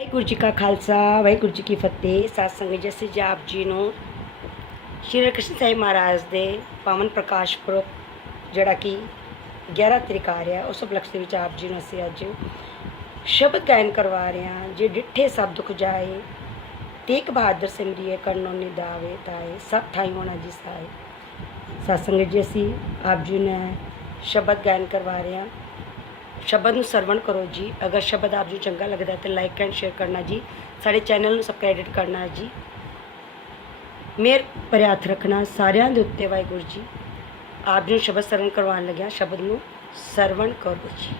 ਵਾਹਿਗੁਰੂ ਜੀ ਕਾ ਖਾਲਸਾ, ਵਾਹਿਗੁਰੂ ਜੀ ਕੀ ਫਤਿਹ। ਸਾਧ ਸੰਗਤ ਜੀ ਜੀ ਆਪ ਜੀ ਨੂੰ ਸ਼੍ਰੀ ਕ੍ਰਿਸ਼ਨ ਸਾਹਿਬ ਮਹਾਰਾਜ ਦੇ ਪਾਵਨ ਪ੍ਰਕਾਸ਼ ਪੁਰਬ ਜਿਹੜਾ ਕਿ 11 ਤਰੀਕ ਆ ਰਿਹਾ, ਉਸ ਉਪਲਕਸ਼ ਦੇ ਵਿੱਚ ਆਪ ਜੀ ਨੂੰ ਅਸੀਂ ਅੱਜ ਸ਼ਬਦ ਗਾਇਨ ਕਰਵਾ ਰਹੇ ਹਾਂ। ਜੇ ਡਿੱਠੇ ਸਭ ਦੁੱਖ ਜਾਏ ਤੇਗ ਬਹਾਦਰ ਸਿਮਰਿਏ, ਕਰਨੋ ਨਿਦਾਵੇ ਤਾਏ, ਸਭ ਥਾਈ ਹੋਣਾ ਜੀ ਸਾਏ। ਸਾਧ ਸੰਗਤ ਜੀ, ਅਸੀਂ ਆਪ ਜੀ ਨੇ ਸ਼ਬਦ ਗਾਇਨ ਕਰਵਾ ਰਹੇ ਹਾਂ। ਸ਼ਬਦ ਨੂੰ ਸਰਵਣ ਕਰੋ ਜੀ। ਅਗਰ ਸ਼ਬਦ ਆਪ ਜੀ ਨੂੰ ਚੰਗਾ ਲੱਗਦਾ ਹੈ ਤਾਂ ਲਾਈਕ ਐਂਡ ਸ਼ੇਅਰ ਕਰਨਾ ਜੀ। ਸਾਡੇ ਚੈਨਲ ਨੂੰ ਸਬਸਕ੍ਰਾਈਬ ਕਰਨਾ ਜੀ। ਮੇਰ ਭਰਿਆ ਰੱਖਣਾ ਸਾਰਿਆਂ ਦੇ ਉੱਤੇ ਵਾਹਿਗੁਰੂ ਜੀ। ਆਪ ਜੀ ਨੂੰ ਸ਼ਬਦ ਸਰਵਣ ਕਰਵਾਉਣ ਲੱਗਿਆ ਸ਼ਬਦ ਨੂੰ ਸਰਵਣ ਕਰੋ ਜੀ।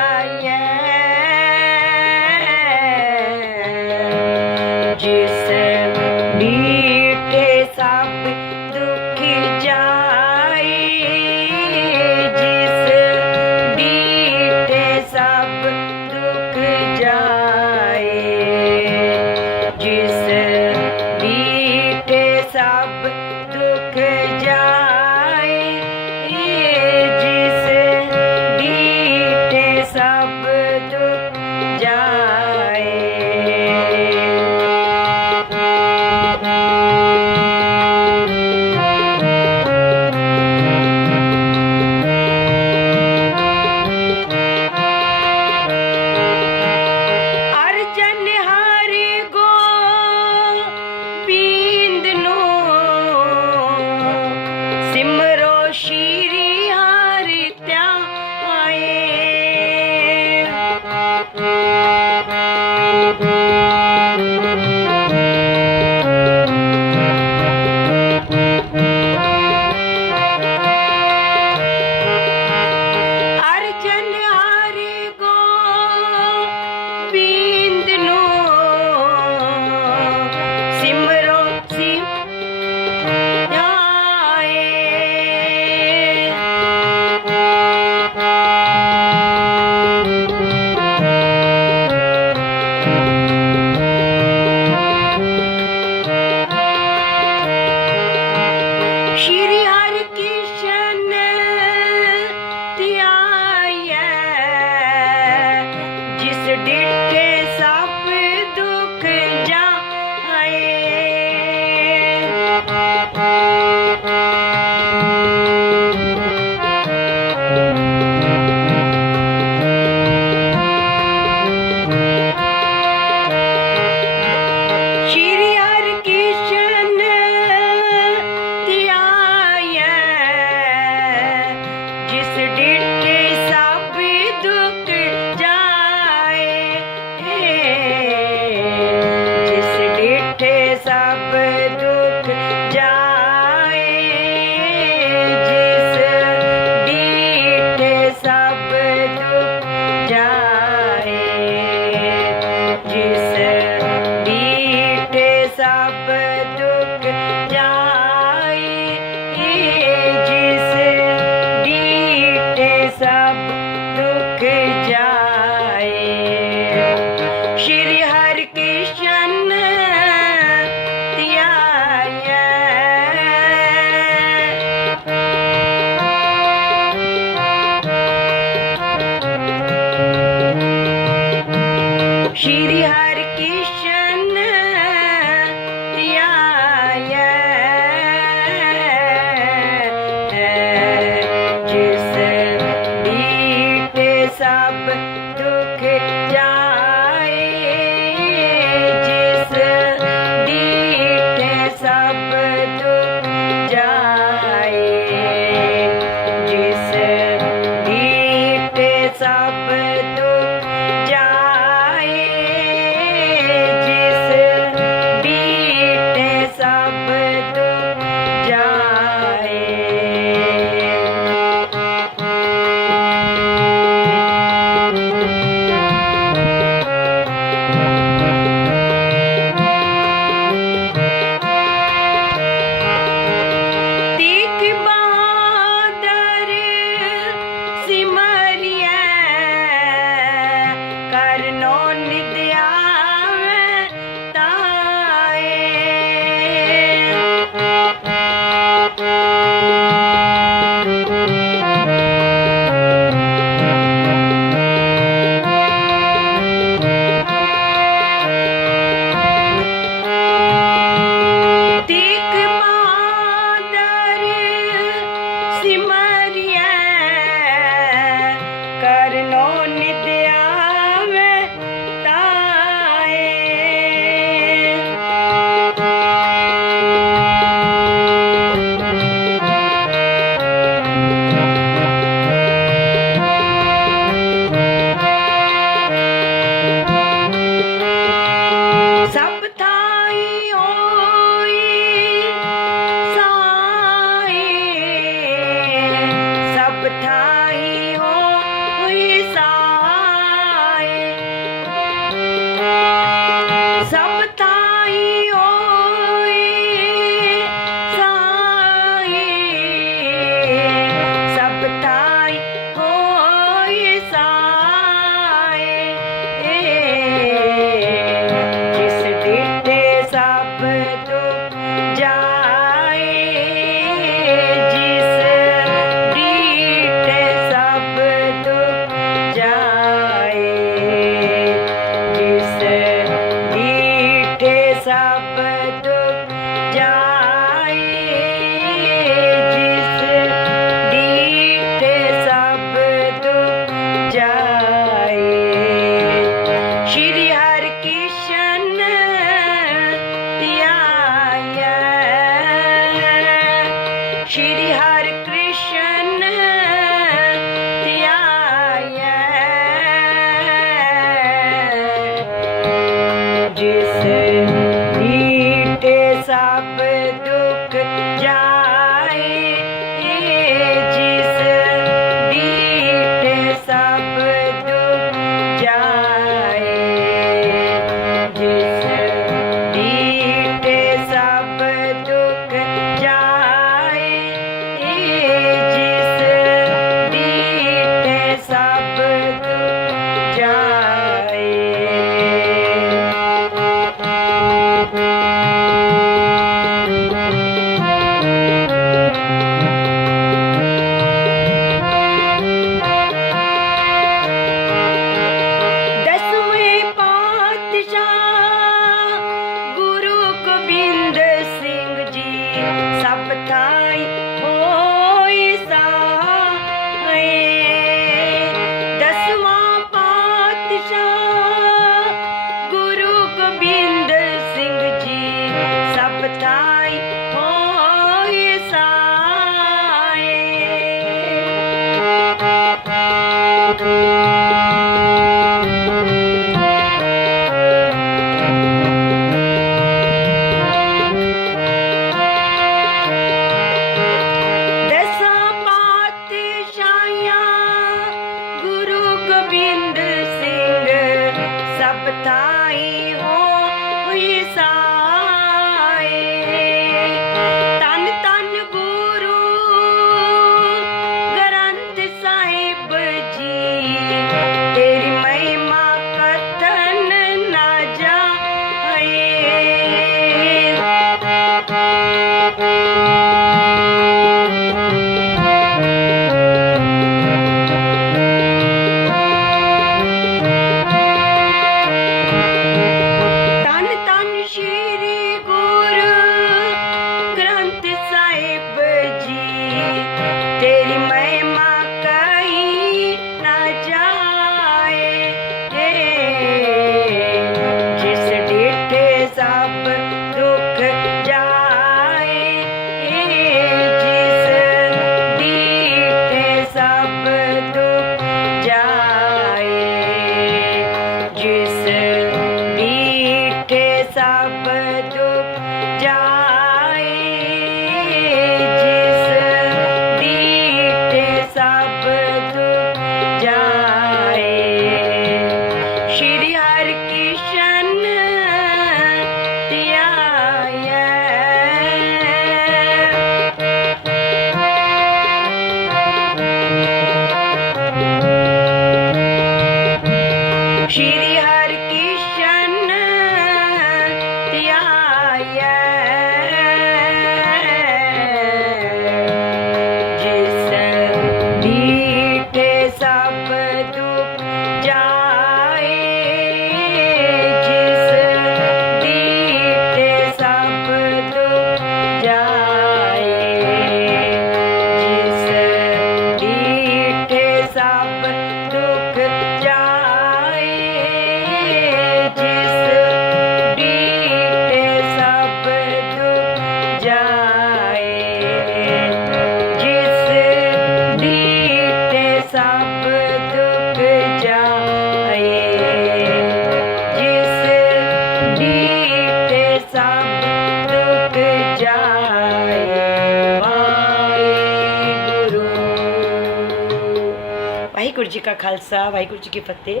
ਖਾਲਸਾ, ਵਾਹਿਗੁਰੂ ਜੀ ਕੀ ਫਤਿਹ।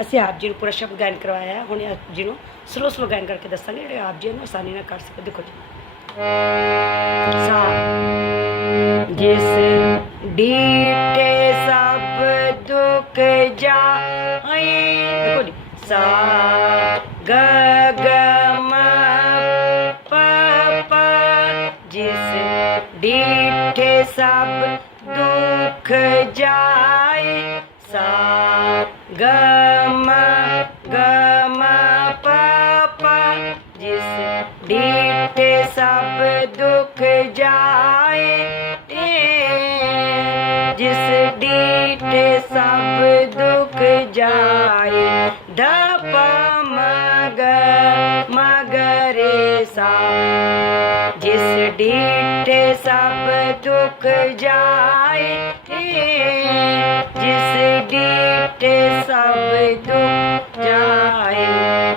ਅਸੀਂ ਆਪ ਜੀ ਨੂੰ ਪੂਰਾ ਸ਼ਬਦ ਗਾਇਨ ਕਰਵਾਇਆ। ਹੈ। ਹੁਣ ਆਪ ਜੀ ਨੂੰ ਸਲੋ ਸਲੋ ਗਾਇਨ ਕਰਕੇ ਦੱਸਾਂਗੇ। ਜਿਹੜੇ ਆਪ ਜੀ ਨੂੰ ਆਸਾਨੀ ਨਾਲ ਕਰ ਸਕਦੇ। ਦੇਖੋ ਜੀ। ਸਾ। ਜਿਸ ਡੀਟੇ ਸਭ ਦੁੱਖ ਜਾਏ ਦੇਖੋ ਜੀ। ਸਾ, ਗ ਗ ਜਿਸ ਡੀਠੇ ਸਭ ਦੁੱਖ ਜਾਏ ਸਾ ਗ ਮ ਜਿਸ ਡੀਠੇ ਸਭ ਦੁੱਖ ਜਾਏ ਜਿਸ ਡੀਠੇ ਸਭ ਦੁੱਖ ਜਾਏ ਧ ਮਗ ਮਗਰੇ ਸਾ ਜਿਸ ਡੀਠੇ ਸਭ ਦੁੱਖ ਜਾਏ ਜਿਸ ਡੀਠੇ ਸਭ ਦੁੱਖ ਜਾਏ।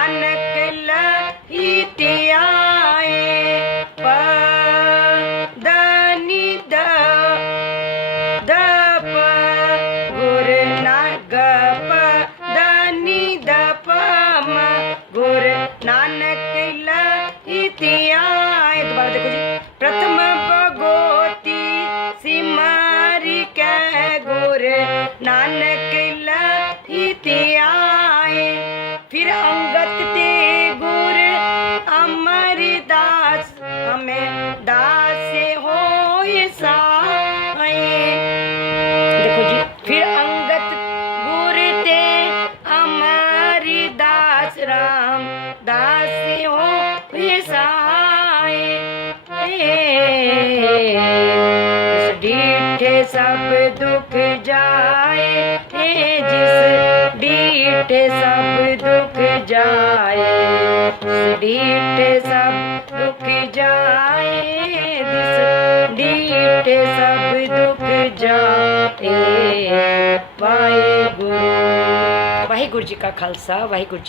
ਨਾਨਕ ਲਹੀ ਡੀਠੇ ਸਭ ਦੁੱਖ ਜਾਏ ਜਿਸ ਡੀਠੇ ਸਭ ਦੁੱਖ ਜਾਏ ਜਿਸ ਡੀਠੇ ਸਭ ਦੁੱਖ ਜਾਏ ਵਾਹਿਗੁਰੂ ਵਾਹਿਗੁਰੂ ਜੀ ਕਾ ਖਾਲਸਾ, ਵਾਹਿਗੁਰੂ ਜੀ